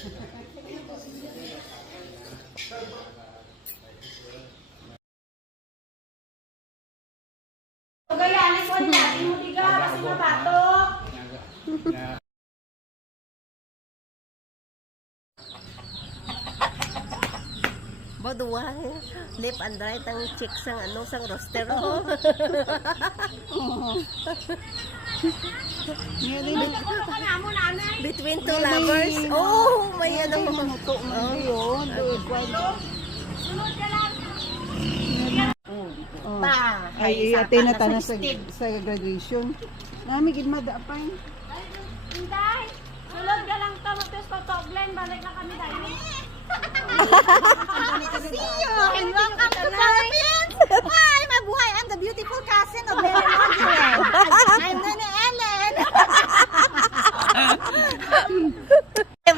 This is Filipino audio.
Gayanin ko niya, mo tiga kasi mabatok. Baduwa, lip and right ang chick sang ano sang roster ho. Between two lovers. Oh, may ano. Sunod ka lang. Ay, ate na tanas sa graduation. Nami gid madapay. Inday, sunod ka lang to. Tapos pag-toplen, balik na kami dahil. See you and welcome to Philippines! Hi, mabuhay! I'm the beautiful cousin of Mary Lord